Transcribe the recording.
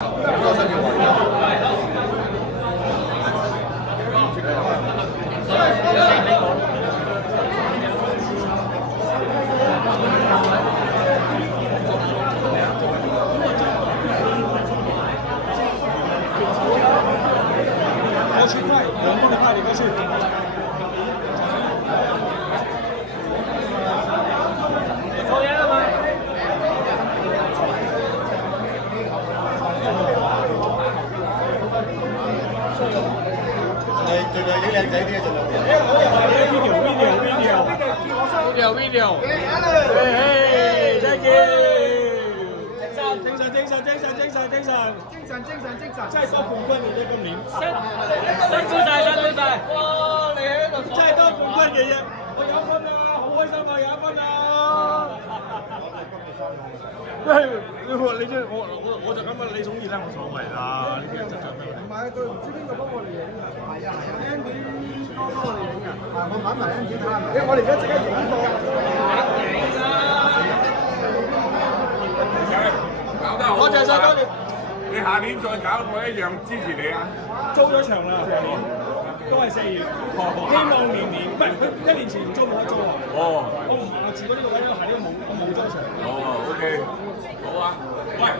去快，能不能快点过去？抽烟了吗？盡量影靚仔啲啊！盡量。video。Thank you。精神，真係多冠軍嘅啫，今年。辛苦晒！哇，你喺度真係多冠軍嘅啫，我有一分啊，好開心啊，有一分啊！你即係我就咁啊，你中意咧冇所謂啦，呢啲人就着咩？唔係佢唔知邊個幫我哋影㗎，係啊，Andy 幫我哋影㗎，我揾埋 Andy 睇下，我哋而家即刻影過。多謝晒，多謝。你下年再搞，我一樣支持你啊！租咗場啦，上年都係4月，希望明年唔係1年前租冇得租啊！哦，我住過呢個位，下年我冇租場。哦，OK，好啊，喂。